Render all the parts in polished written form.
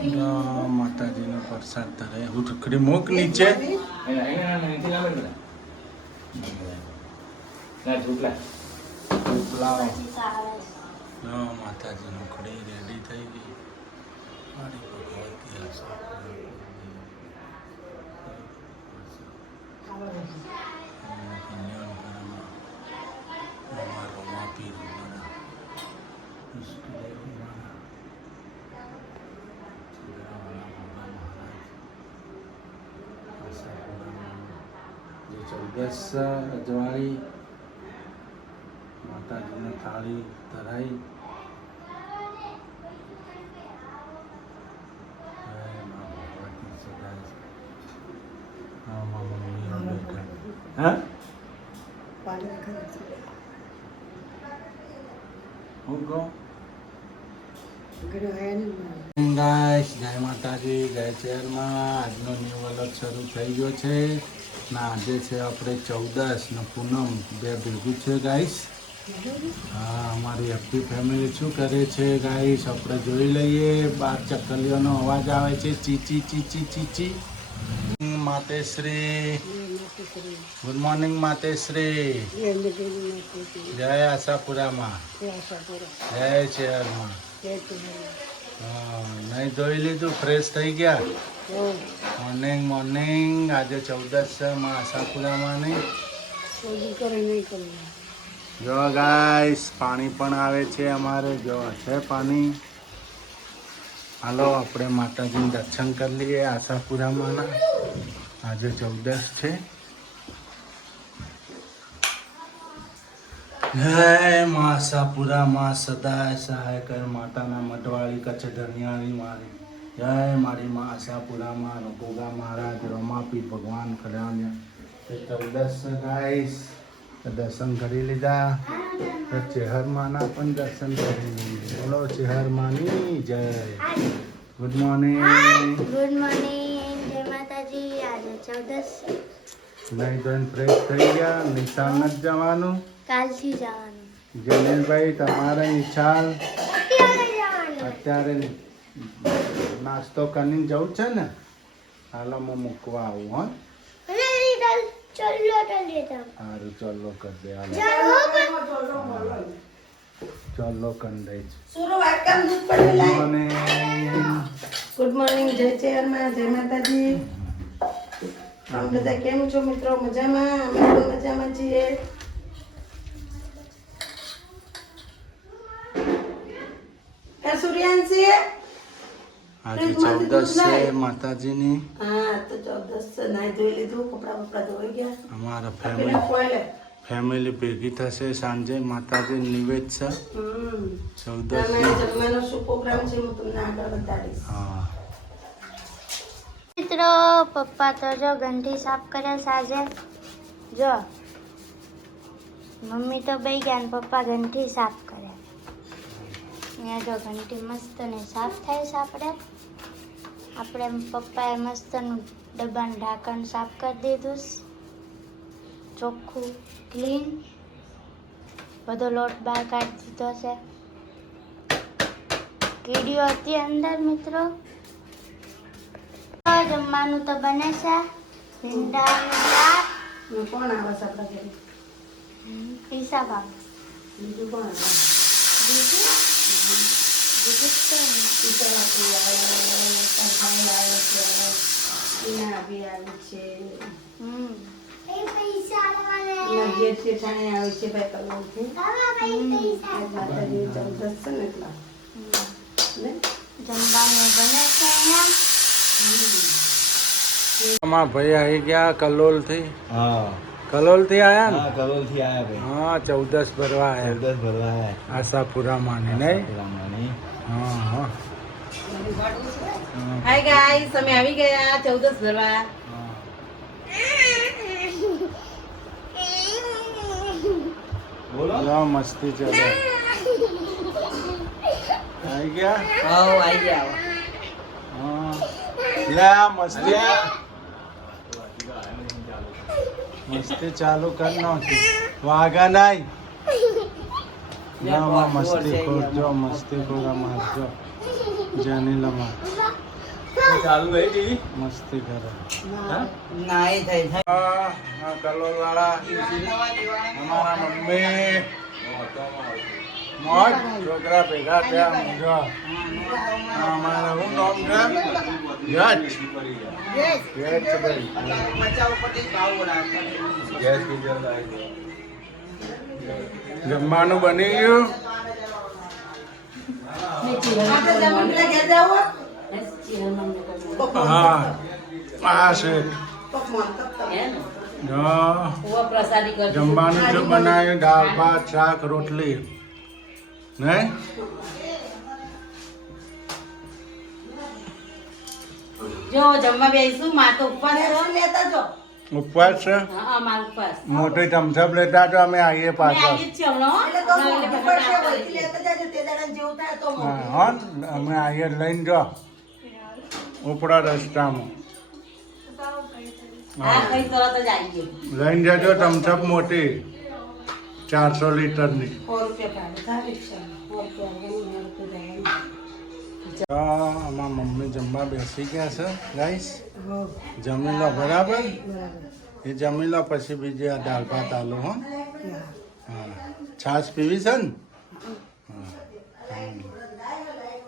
માતાજીનો પ્રસાદ ધરે હું ઠકડી મૂક નીચે માતાજીનો ખડી રેડી થઈ ગઈ મારી ભગવતી ચૌદસ અજવાળી માતાજીને થાળી ધરાઈ જય માતાજી જય ચેરમાં આજનો ન્યૂ વલોગ શરૂ થઈ ગયો છે ના આજે છે આપણે 14 ને પૂનમ બે ભેગું છે ગાઈસ હા અમારી હેપી ફેમિલી શું કરે છે ગાઈસ આપણે જોઈ લઈએ બાર ચકલીઓનો અવાજ આવે છે ચીચી ચીચી ચીચી માતેશ્રી ગુડ મોર્નિંગ માતેશ્રી જય આશાપુરામાં જય શહેરમાં હા નહીં ધોઈ લીધું ફ્રેશ થઈ ગયા મોર્નિંગ મોર્નિંગ આજે 14 છે માં આશાપુરામાં નહીં જો ગાઈસ પાણી પણ આવે છે અમારે જો છે પાણી હાલો આપણે માતાજીને દર્શન કરી લઈએ આશાપુરામાંના આજે 14 છે જય માં આશાપુરામાં સદાય સહાય કર માતાના મઢવાળી કચ્છ ધનિયાળી મારી જય મારી માં આશાપુરામાં ગોગા મહારાજ રમાપી ભગવાન કલ્યાણ 14 ગાઈસ દર્શન કરી લીધા ચેહરમાના પણ દર્શન કરી લીધા બોલો ચેહરમાની જય ગુડ મોર્નિંગ જય માતાજી આજે 14 નહીં ધોઈને ફ્રેશ થઈ ગયા નિશાળ નથી જવાનું કાલથી જવાનું જમીલભાઈ તમારે નિશાળ અત્યારે નાસ્તો કરીને જવું છે ને હાલો હું મૂકવા આવું હો સારું ચલો કરી દે ચલો કરી દે ગુડ મોર્નિંગ જય ચેરમાં જય માતાજી આમ બધા કેમ છો મિત્રો મજામાં અમે પણ મજામાં છીએ સૂર્યાંશી આજે 14 છે માતાજીની હા તો 14 નાઈ ધોઈ લીધું કપડા ધોઈ ગયા અમારા ફેમિલી ભેગી થશે સાંજે માતાજી નિવેદ છે 14 જમવાનો શું પ્રોગ્રામ છે હું તમને આગળ બતાડીશ હા મિત્રો પપ્પા તો જો ઘંટી સાફ કરે સાંજે જો મમ્મી તો બેસી ગયા ને પપ્પા ઘંટી સાફ કરે અહીંયા જો ઘંટી મસ્ત ને સાફ થાય છે આપણે પપ્પાએ મસ્તનું ડબ્બાનું ઢાંકણ સાફ કરી દીધું ચોખ્ખું ક્લીન બધો લોટ બહાર કાઢી દીધો છે કીડીઓ હતી અંદર મિત્રો જમવાનું તો બને છે ભીંડાનું શાક કોણ આવે છે આપણા ઘરે પીસા બાપ બીજું કોણ આવે બીજું જમવાનું બને છે અમારા ભાઈ આવી ગયા કલોલ થી કલોલ થી આયા ને કલોલ થી આયા ભાઈ હા 14 ભરવા આયા 14 ભરવા આયા આશાપુરામાં નહીં હા હા હાય ગાઈસ અમે આવી ગયા 14 ભરવા બોલો મસ્તી ચાલે આવી ગયા આવી ગયા હા લે આ મસ્તી ચાલુ કર નાખી વાગા નહીં ના મસ્તી ખોર જો મસ્તી ખોર અમાર જો જાની લમા ચાલુ ગઈ ટીવી મસ્તી કરે કલોલ વાળા અમારા મમ્મી મોજ છોકરા ભેગા થયા મજા અમારા હું નામ છે યશ યશભાઈ ગેસ ગીઝર લાવી જમવાનું બની ગયું હા આ છે જમવાનું જો બનાવ્યું દાળ ભાત શાક રોટલી નહીં જો જમવા બેસું માં તો ઉપવાસ લેતા જો ઉપવાસ છે હા મારો ઉપવાસ મોટી થમ્સઅપ લેતા તો અમે આવીએ પાછળ હા હો ને, અમે આવીએ લઈને જો ઉપડા રસ્તામાં લઈને જજો થમ્સઅપ મોટી 400 લીટરની અમારા મમ્મી જમવા બેસી ગયા છે ગાઈસ જમી લો બરાબર એ જમી લો પછી બીજી આ દાળ ભાત આલુ હો હા છાશ પીવી છે ને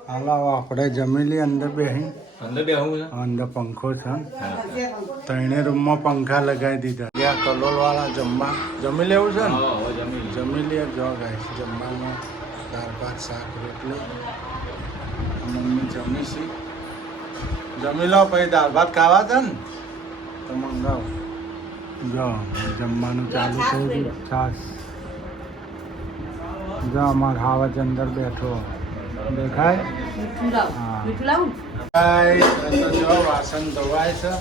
હાલો આપણે જમી લઈએ અંદર બેસી અંદર બેહું છે અંદર પંખો છે ત્રણે રૂમમાં પંખા લગાવી દીધા ત્યાં કલોલ વાળા જમવા જમી લેવું છે ને હા હવે જમી જમી લઈએ જો ગાઈસ જમવામાં દાળ ભાત શાક રોટલી મમ્મી જમીશી જમી લો પછી દાળ ભાત ખાવા છે ને તો મંગાવો જો જમવાનું ચાલુ થઈ ગયું છાશ જો અમાર હાવજ અંદર બેઠો દેખાય ગાઈસ, તો જો વાસણ ધોવાય છે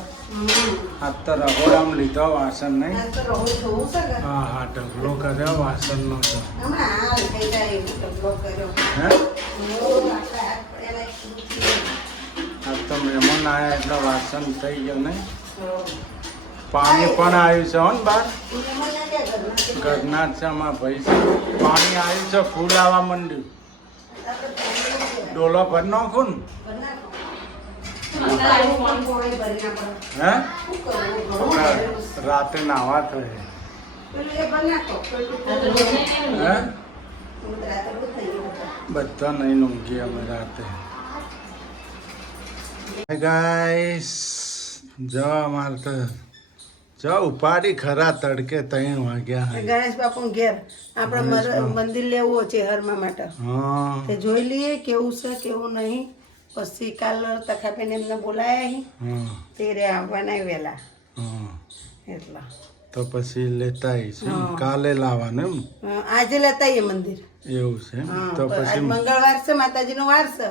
આ તો રગોડામાં લીધો વાસણ નહીં હા હા ઢગલો કર્યો વાસણનો તો હે આ તો મહેમાન આવ્યા એટલે વાસણ થઈ ગયો ને પાણી પણ આવ્યું છે હો ને બાર ઘરના જ છે અમારા ભાઈ છે પાણી આવ્યું છે ફૂલ આવવા માંડ્યું ડોલો ભર નાખું ને હે રાતે નાવા તો હે બધા નહીં ઊંઘી અમે રાતે ગાઈસ જો અમારે તો જો ઉપાડી ખરા તડકે 3 વાગ્યા હે ગણેશ બાપુ ઘેર આપણે મંદિર લેવું છે હરમા માટે હા તે જોઈ લઈએ કેવું છે કેવું નહીં પછી કાલ તખાપીને એમને બોલાયા અહીં હા તે રે આવવાના વહેલા હા એટલા તો પછી લેતા આવીશું હા. કાલે લાવવાનું એમ આજે લેતા આવીએ મંદિર એવું છે એમ? હા તો આજ પછી મંગળવાર છે માતાજીનો વાર છે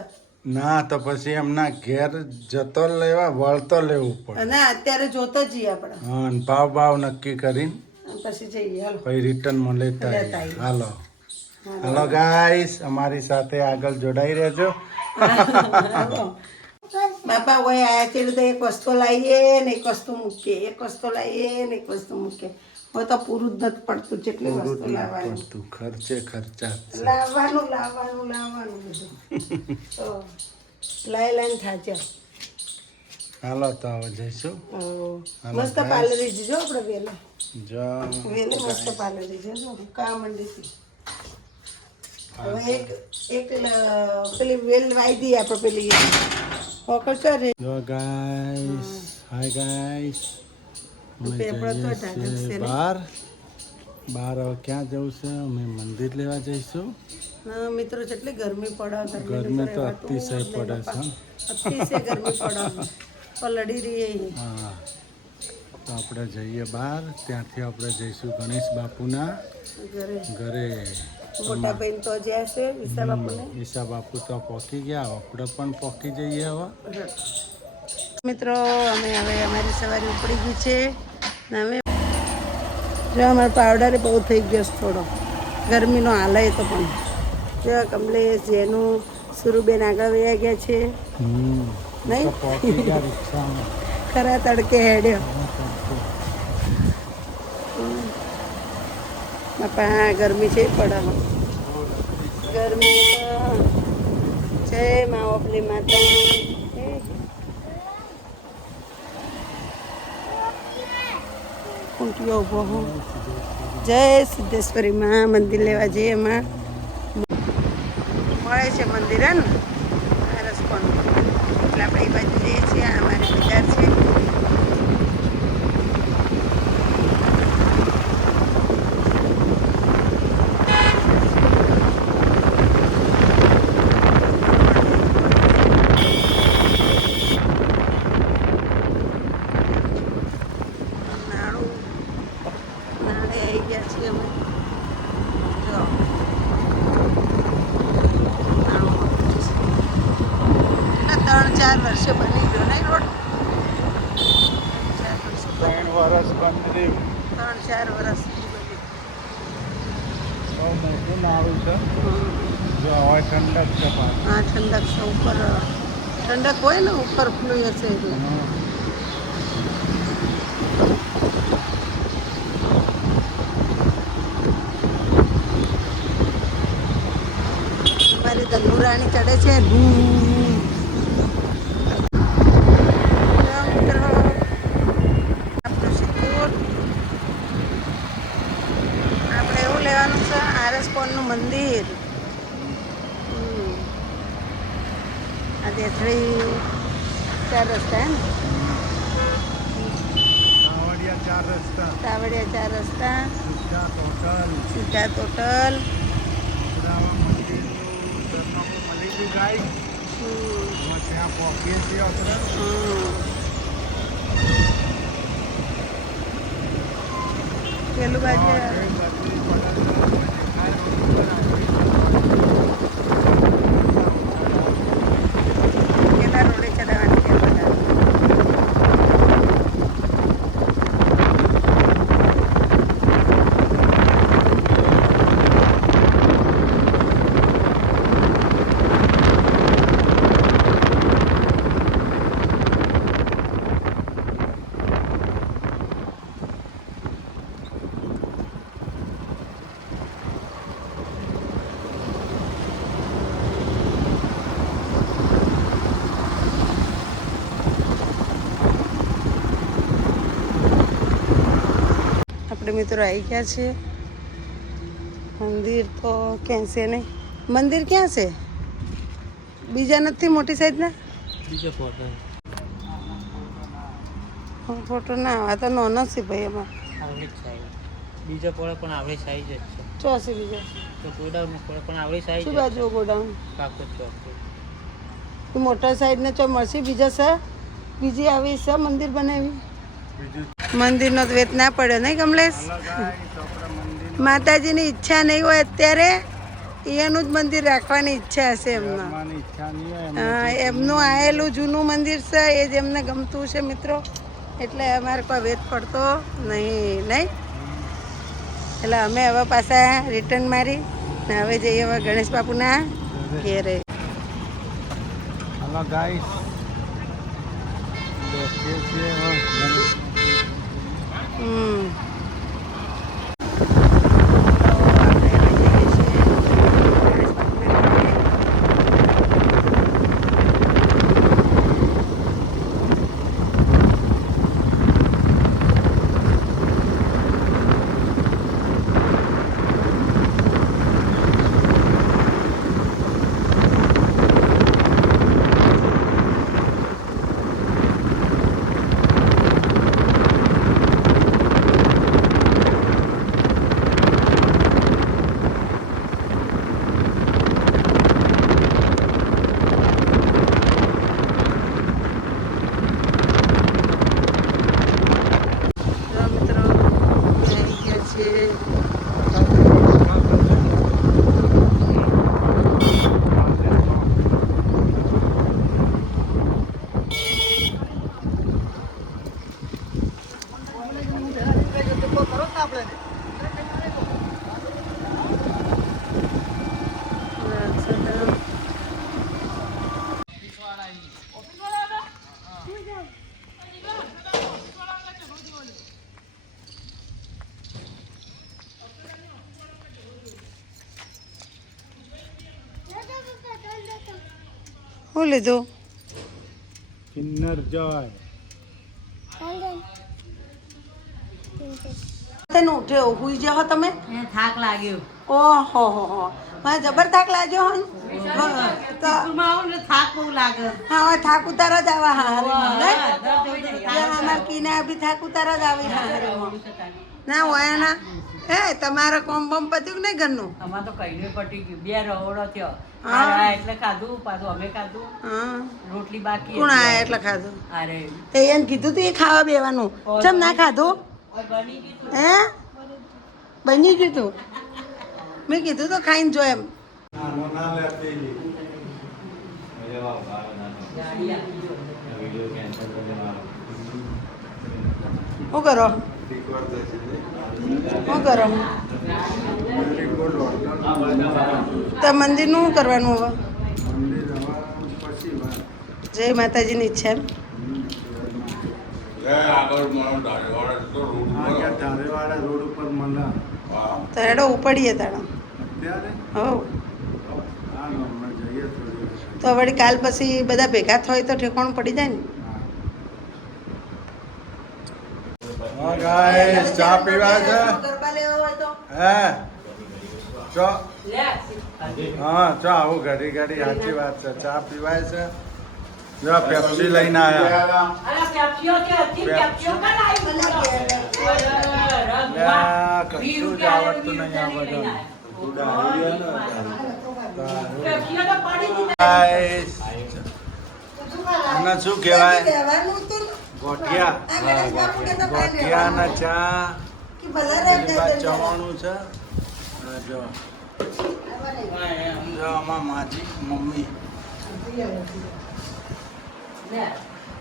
ના તો પછી એમના ઘેર જતો લેવા વળતો લેવું પડે ના અત્યારે જોતો જઈએ આપણે હા અને ભાવ નક્કી કરીને અને પછી જઈએ હાલો પછી રિટર્નમાં લેતા લેતા આવીએ. આવીએ. હાલો હાલો ગાઈસ અમારી સાથે આગળ જોડાઈ રહેજો બાપા હોય આયા છે તો એક વસ્તુ લાવીએ ને એક વસ્તુ મૂકીએ એક વસ્તુ લાવીએ ને એક વસ્તુ મૂકીએ હવે તો પૂરું જ નથી પડતું જેટલી વસ્તુ લાવવાની પડતું ખર્ચે ખર્ચા જ છે. લાવવાનું બધું તો લાઈને થાચે હાલો તો હવે જઈશું મસ્ત પાર્લરી જો આપણે વેલે જો વેલે મસ્ત પાર્લરી છે જો કા મંડી હવે એક પેલી વેલ વાઈ દઈએ આપણે પેલી હોકર કરે જો ગાઈસ હાય ગાઈસ અમે પેપર તો જઈએ ઢાંકણ છીએ છે ને? બહાર હવે ક્યાં જવું છે અમે મંદિર લેવા જઈશું મિત્રો જેટલી ગરમી પડે ગરમી તો અતિશય પડે છે અતિશય ગરમી પડે પલડી રહીએ હા તો આપણે જઈએ બહાર ત્યાંથી આપણે જઈશું ગણેશ બાપુના ઘરે ઘરે મોટા બહેન તો જ્યાં છે વિશા બાપુને ઈશા બાપુ તો પહોંચી ગયા આપણે પણ પહોંચી જઈએ હવે મિત્રો અમે હવે અમારી સવારી ઉપડી ગઈ છે ને અમે જો અમારો પાવડર બહુ થઈ ગયો છે થોડો ગરમીનો હાલય તો પણ જો કમલેશ જેનું સુરુબેન આગળ વયા ગયા છે નહીં તો પહોંચી ગયા રિક્ષામાં ખરા તડકે હેડ્યો બાપા ગરમી છે પડે ગરમી તો જય મા ઓપલી માતા કુંટીઓ ઊભો હું જય સિદ્ધેશ્વરી માં મંદિર લેવા જઈએ એમાં મળે છે મંદિર હે ને રસકોન એટલે આપણે એ બાજુ જઈએ છીએ આ અમારી બજાર છે વર્ષે બની ગયો નહીં રોડ 3 વર્ષ બંધ રહ્યું 3-4 વર્ષ બહુ મોટું નાળું છે જો હવે ઠંડક છે પાછી હા ઠંડક છે ઉપર ઠંડક હોય ને ઉપર ખુલ્લું હશે એટલે મારી ધનુરાણી ચડે છે આપણે એવું લેવાનું છે આરએસકોનનું મંદિર આ દેથળી 4 રસ્તા હે ને તાવડિયા 4 રસ્તા સિદ્ધાર્થ હોટલ ત્યાં પહોંચીએ છીએ આપણે પેલું બાજુ પેલા રોડે ચડાવવાની છે બધા આપણે મિત્રો આવી ગયા છીએ મંદિર તો ક્યાં છે નહીં મંદિર ક્યાં છે બીજા નથી મોટી સાઈઝના બીજો ફોટો ના આ તો નાનો છે ભાઈ એમાં આવડી સાઈઝ બીજો પડે પણ આવડી સાઈઝ જ છે ચોસી બીજો તો ગોડાઉન પડે પણ આવડી સાઈઝ શું બાજુ ગોડાઉન કાકો ચોક મોટા સાઈડને ચો મળશે બીજા છે બીજી આવી છે મંદિર બનાવી મંદિરનો તો વેત ના પડ્યો નહીં કમલેશ માતાજીની ઈચ્છા નહીં હોય અત્યારે એનું જ મંદિર રાખવાની ઈચ્છા હશે એમનો હા એમનું આવેલું જૂનું મંદિર છે એ જ એમને ગમતું છે મિત્રો એટલે અમારે કોઈ વેત પડતો નહીં નહીં એટલે અમે હવે પાછા રિટર્ન મારી ને હવે જઈએ હવે ગણેશ બાપુના ઘેરે હલો ગાઈસ બેસીએ છીએ હવે શું લીધું કિન્નર જોય તેને ઉઠ્યો હુઈ જાઓ તમે થાક લાગ્યો ઓહો હો મને જબર થાક લાગ્યો હન તો થાક બહુ લાગે હા હવે થાક ઉતારા જ આવા હારે અમાર કીના બી થાક ઉતારા જ આવી હારે ના હોય ના એ તમારે કોમ બમ પત્યું કે નહીં ઘરનું અમાર તો કઈ નહીં પટી ગયું 2 રહોડો થયો હા. આ એટલે ખાધું પાછું અમે ખાધું હા રોટલી બાકી કોણ આયા એટલે ખાધું અરે તે એને કીધું તું એ ખાવા બેવાનું ચમ ના ખાધું બની ગયું હે બની ગયું તું મેં કીધું તો ખાઈને જો એમ શું કરો શું કરો તો મંદિરનું શું કરવાનું હવે જય માતાજીની ઈચ્છા એમ રોડ ઉપર મને તો હેડો ઉપડીએ તાણા હો તો વળી કાલ પછી બધા ભેગા થાય તો ઠેકાણું પડી જાય ને હા ગાઈસ ચા પીવા છે ગરબા લેવા હોય તો હે ચો હા ચા આવું ઘડી ઘડી સાચી વાત છે ચા પીવાય છે જો પેપ્સી લઈને આયા કશું જ આવડતું નહીં આ બધું ગાઈસ આને શું કહેવાય કહેવાનું હતું ને. ગોઠિયા આ ગણેશ બાપુ કહેતા પાણી ગોઠિયાના ચા કે ભલા રે પેલી બાજુ ચવાણું છે આ જો જો આમાં માજી મમ્મી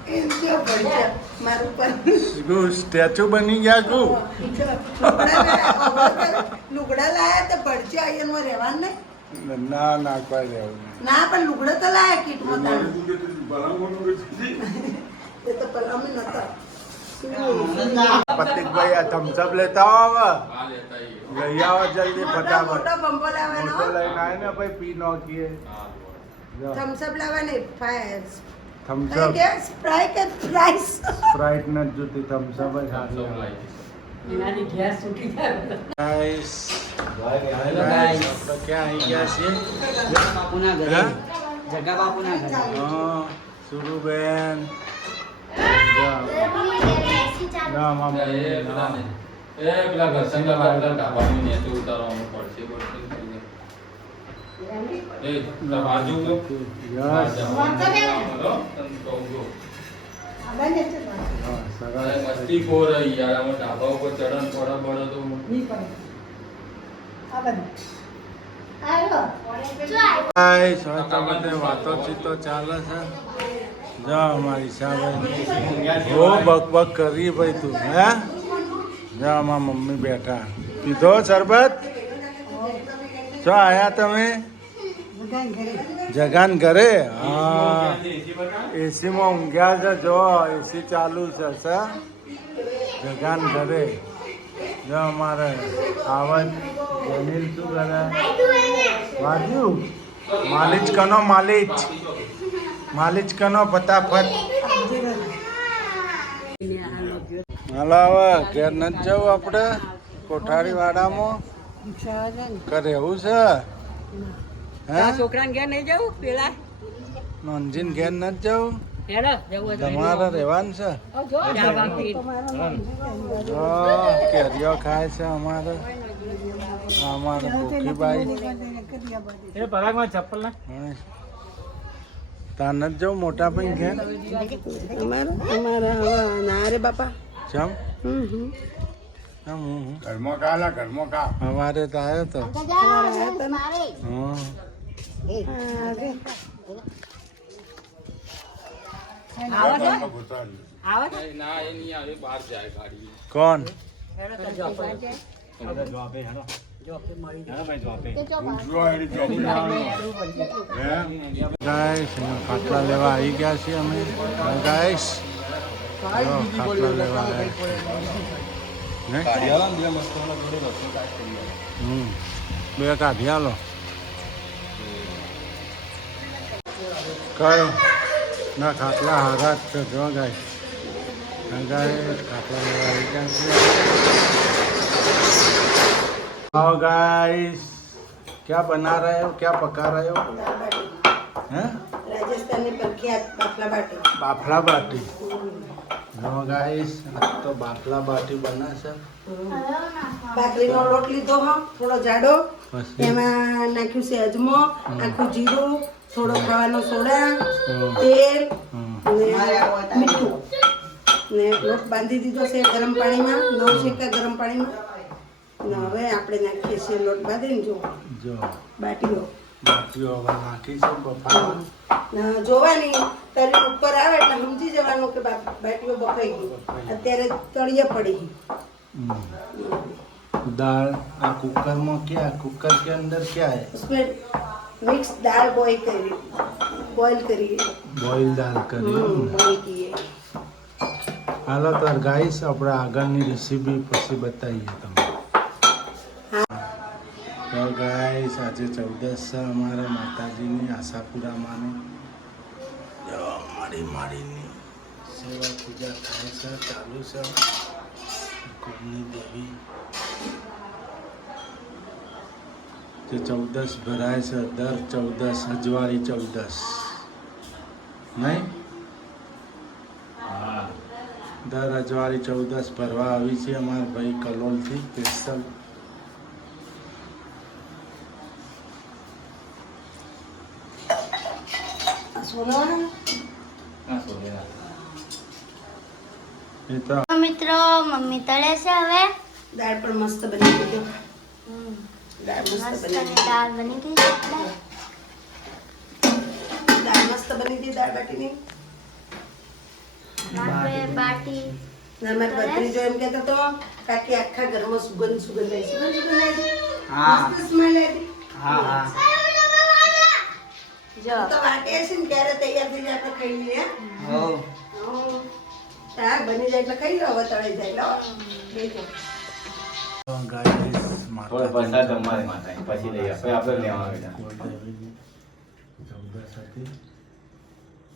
એમ કેવો ભડ્યા મારું પર ગુ સ્ટેચ્યુ બની ગયા ગુ લુગડા લાયા તો ભડચ્યો અહીંયા રહેવાનું નહીં ના ના કોઈ રહેવું નહીં ના પણ લુગડા તો લાયા કીટમાં તાણ. એ તો પેલા અમે નતા પતિકભાઈ આ થમ્સઅપ લેતા આવો હવે લઈ આવો જલ્દી ફટાફટ મોટો બંપો લાવવાનો મોટો લઈને આવે ને ભાઈ પી નાખીએ થમ્સઅપ લાવવાની થમ્સઅપ સ્પ્રાઇટ કે પ્રાઇસ સ્પ્રાઇટ નથી જોતી થમ્સઅપ જ સારી આવે. એનાથી ગેસ છૂટી જાય ગાઈસ આપણે ક્યાં આવી ગયા છીએ બાપુના ઘરે હે? જગા બાપુના ઘરે હા સુરુબેન ના પેલા ઘરસંગા બાપલા ઢાબાની નીચે ઉતારવાનું પડશે એ પેલા બાજુ મસ્તી ખોર યાર આમાં ઢાબા ઉપર ચડન પડે તો ગાઈસ હવે તો બધે વાતો ચીતો ચાલે છે જો અમારી સામે બહુ બકબક કરી ભાઈ તું હે જો આમાં મમ્મી બેઠા પીધો શરબત જો આયા તમે જગાન ઘરે હા એસીમાં ઊંઘ્યા છે જો એસી ચાલુ છે સર જગાન ઘરે જો અમારે આવત જમીન શું કરે વાગ્યું માલિચ કનો માલિચ કનો ફટાફટ હાલો હવે ઘેર નથી જવું આપણે કોઠારી વાડામાં કરે એવું છે હે છોકરાને ઘેર નહીં જવું પેલા નોંધીને ઘેર નથી જવું હેડો જવું તમારે રહેવાનું છે કેરીઓ ખાય છે અમારે અમારે ભૂખીબાઈ ચપ્પલ ના તાર નથી જવું મોટા ભાઈ ઘેર અમારા ના રે બાપા ચમ અમારે તો આવ્યો તો ના એ નહીં આવે બહાર જાય ગાડી કોણ ગાઈસ ખાટલા લેવા આવી ગયા છીએ અમે ગાઈસ ખાટલા લેવા બે કાઢી આલો કયો ના ખાટલા હારા જ છે જો ગાઈસ आओ गाइस, क्या बना रहे हो, क्या पका रहे हो? हैं? રાજસ્થાનની પ્રખ્યાત બાફલા બાટી. બાફલા બાટી. જો ગાઈસ, આ તો બાફલા બાટી બને છે. ભાખરીનો લોટ લીધો હો, થોડો જાડો, પછી એમાં નાખ્યું છે અજમો, આખું જીરું, થોડો ખાવાનો સોડા, હમ. તેલ હમ. ને મીઠું, ને લોટ બાંધી દીધો છે ગરમ પાણીમાં, 9 શેકા ગરમ પાણીમાં. ને હવે આપણે નાખીએ છીએ લોટ બાંધીને જો બાટીઓ. બાટીઓ હવે નાખી છે બફાવા. ને જોવાની તરી ઉપર આવે એટલે સમજી જવાનું કે બાટીઓ બફાઈ ગઈ. અત્યારે તળિયે પડી. हम्म. दाल कुकर में क्या, कुकर के अंदर क्या है? उसमें मिक्स दाल बॉईल करी बॉइल दाल કરી બોઇલ કીએ. હાલો તો ગાઈસ આપણે આગળની રેસીપી પછી બતાવીએ તમને. તો ગાઈસ આજે 14 છે અમારા માતાજીની આશાપુરામાંની માડીની સેવા પૂજા થાય છે, ચાલુ છે. કુળની દેવી જે 14 ભરાય છે દર 14 અજવાળી 14 નહીં? દર અજવાળી 14 ભરવા આવી છે અમારા ભાઈ કલોલથી સ્પેશિયલ. એ તો તો મિત્રો મમ્મી તળે છે હવે. દાળ પણ મસ્ત બની ગઈ. દાળ મસ્ત મસ્ત બની ની દાળ બની ગઈ છે આપણે. દાળ મસ્ત બની ગઈ દાળ બાટીની. આપણે બાટી ને અમાર ભત્રીજો એમ કહેતો તો કાકી આખા ઘરમાં સુગંધ આવી. સુગંધ આવી. હા. મસ્ત સ્મેલ આવી. હા હા જો તો વાટે છે ને ક્યારે તૈયાર થઈ જાય આપણે ખાઈ લઈએ. હો શાક બની જાય એટલે ખાઈ લો, હવે તળે જાય એટલે ગાઈસ થોડે પૈસા તમારે માતા પછી લઈ આપણે આપણે લેવા બેટા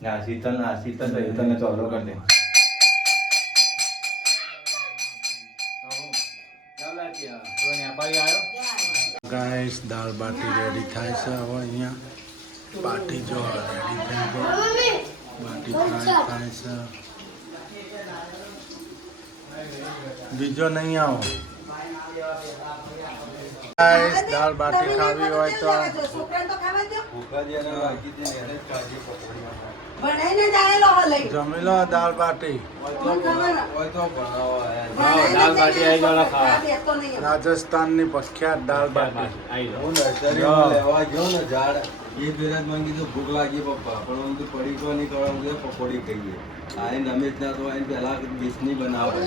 ના શીતલ તો તને તો અલો કરી દે ગાઈસ દાળ બાટી રેડી થાય છે હવે અહીંયા. બાટી જો રેડી થઈ ગઈ, બાટી ફ્રાય થાય છે. બીજો નહીં આવો ગાઈસ. દાળ બાટી ખાવી હોય તો છોકરાને તો ખાવા દો. બનાવીને જ આયેલો હો લઈ. જમી લો દાળ બાટી. કોણ ખાવાના? દાળ બાટી આવી ગયેલા ખાવા. ખાવા દેતો નહીં. રાજસ્થાનની પ્રખ્યાત દાળ બાટી. આવી લેવા ગયો ને ઝાડ એ પેલા મને કીધું ભૂખ લાગી પપ્પા, પણ હું કીધું પડી કોઈ નહીં કરવા પકોડી કહીએ. આઈને અમે જ ના તો આઈને પેલા બીસની બનાવે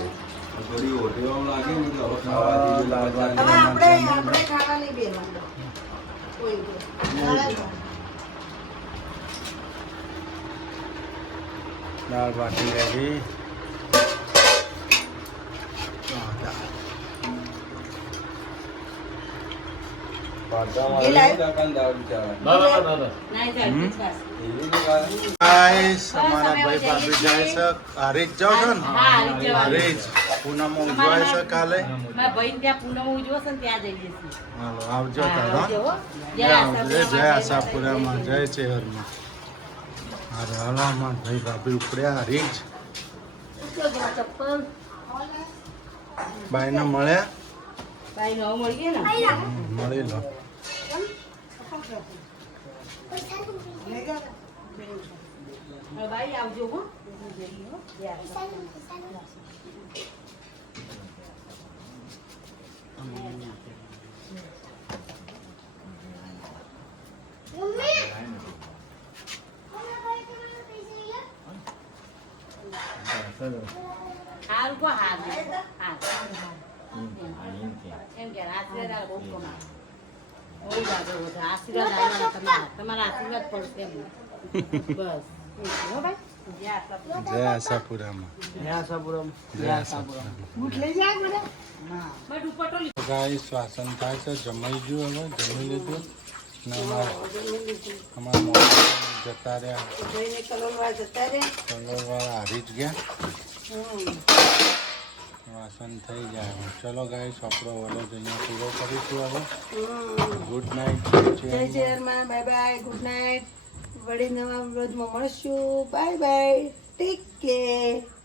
થોડી હોટેલમાં લાગે ને તો હવે ખાવા દીધું. દાળ હવે બાટી આપણે ખાવાની બે કોઈ દાળ બાટી રેડી. ગાઈસ અમારા ભાઈ ભાભી જાય છે હારીજ જાવ છો ને? હારીજ પૂનમ ઉજવાય છે કાલે. હાલો આવજો તારો. જય આશાપુરામાં, જય ચેહરમાં. હાલો હાલો અમારા ભાઈ ભાભી ઉપડ્યા હારીજ. બાઈને મળ્યા, મળી લો. ભાઈ આવજો હો. જય આશાપુરામાં, જય આશાપુરામાં. ગાઈસ શ્વાસન થાય છે, જમાઈ ગયું, હવે જમી લીધું ને અમારા મોટા જતા રહ્યા, જઈને કલોલવાળા જતા રહે. કલોલવાળા હારી જ ગયા. વાસણ થઈ જાય. ચલો ગાઈસ, આપણો વલોગ અહીંયા પૂરો કરીશું હવે. Good night. જય ચેરમાં, બાય બાય, ગુડ નાઇટ. વળી નવા વ્લોગમાં મળશું. Bye bye, take care.